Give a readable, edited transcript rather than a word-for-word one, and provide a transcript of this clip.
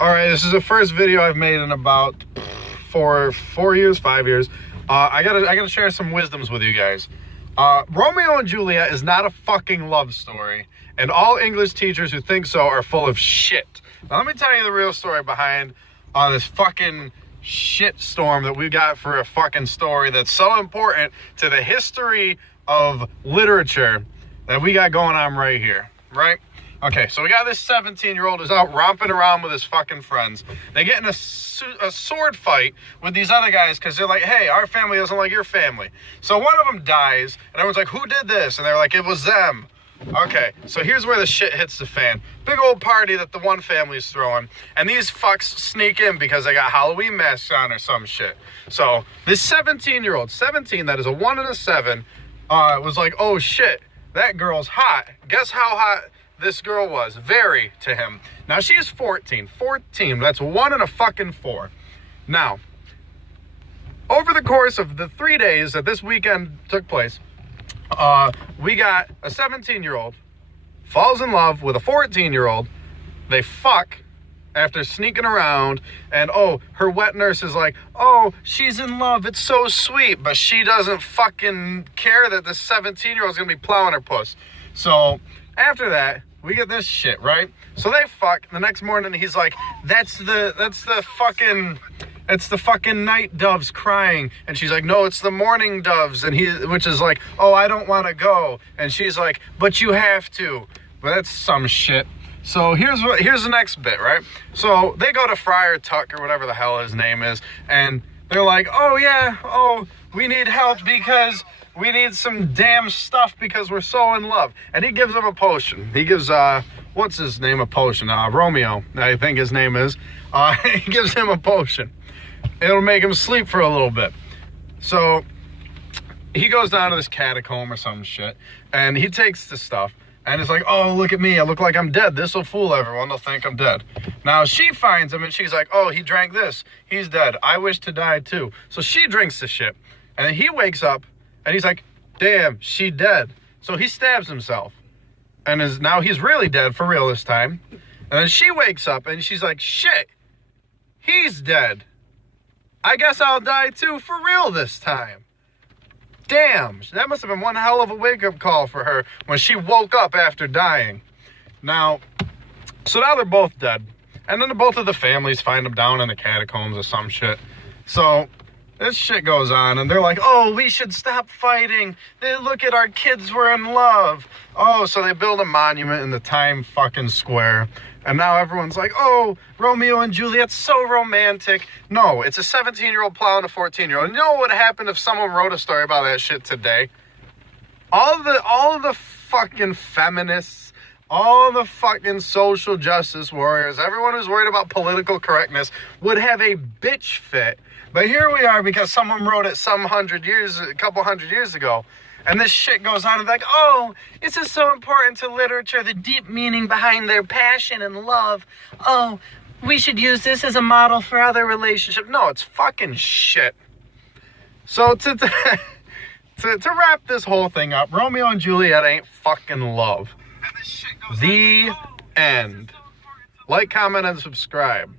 Alright, this is the first video I've made in about 5 years. I gotta share some wisdoms with you guys. Romeo and Juliet is not a fucking love story, and all English teachers who think so are full of shit. Now let me tell you the real story behind this fucking shit storm that we got for a fucking story that's so important to the history of literature that we got going on right here, right? Okay, so we got this 17-year-old who's out romping around with his fucking friends. They get in a sword fight with these other guys because they're like, hey, our family doesn't like your family. So one of them dies, and everyone's like, who did this? And they're like, it was them. Okay, so here's where the shit hits the fan. Big old party that the one family's throwing, and these fucks sneak in because they got Halloween masks on or some shit. So this 17-year-old, 17, that is a 1 and a 7, was like, oh shit, that girl's hot. Guess how hot this girl was? Very to him. Now she's 14. 14, that's 1 and a fucking 4. Now, over the course of the 3 days that this weekend took place, we got a 17-year-old falls in love with a 14-year-old. They fuck after sneaking around, and oh, her wet nurse is like, oh, she's in love, it's so sweet, but she doesn't fucking care that this 17-year-old is gonna be plowing her puss. So after that, we get this shit, right? So they fuck. The next morning, he's like, it's the fucking night doves crying. And she's like, no, it's the morning doves. And which is like, oh, I don't want to go. And she's like, but you have to. But that's some shit. So here's the next bit, right? So they go to Friar Tuck or whatever the hell his name is, and they're like, oh yeah, oh, we need help because we need some damn stuff because we're so in love. And he gives them a potion. He gives, what's his name, a potion? Romeo, I think his name is. He gives him a potion. It'll make him sleep for a little bit. So he goes down to this catacomb or some shit, and he takes the stuff, and it's like, oh, look at me, I look like I'm dead. This will fool everyone, they'll think I'm dead. Now she finds him, and she's like, oh, he drank this, he's dead. I wish to die too. So she drinks the shit, and then he wakes up, and he's like, damn, she dead. So he stabs himself. And now he's really dead for real this time. And then she wakes up and she's like, shit, he's dead. I guess I'll die too for real this time. Damn, that must have been one hell of a wake-up call for her when she woke up after dying. Now, so now they're both dead. And then both of the families find them down in the catacombs or some shit. So this shit goes on, and they're like, oh, we should stop fighting. Look at our kids, we're in love. Oh, so they build a monument in the Time fucking Square. And now everyone's like, oh, Romeo and Juliet's so romantic. No, it's a 17-year-old plowing a 14-year-old. You know what would happen if someone wrote a story about that shit today? All of the fucking feminists, all the fucking social justice warriors, everyone who's worried about political correctness would have a bitch fit. But here we are because someone wrote it a couple hundred years ago. And this shit goes on and like, oh, this is so important to literature, the deep meaning behind their passion and love. Oh, we should use this as a model for other relationships. No, it's fucking shit. So to wrap this whole thing up, Romeo and Juliet ain't fucking love. The end. Like, comment, and subscribe.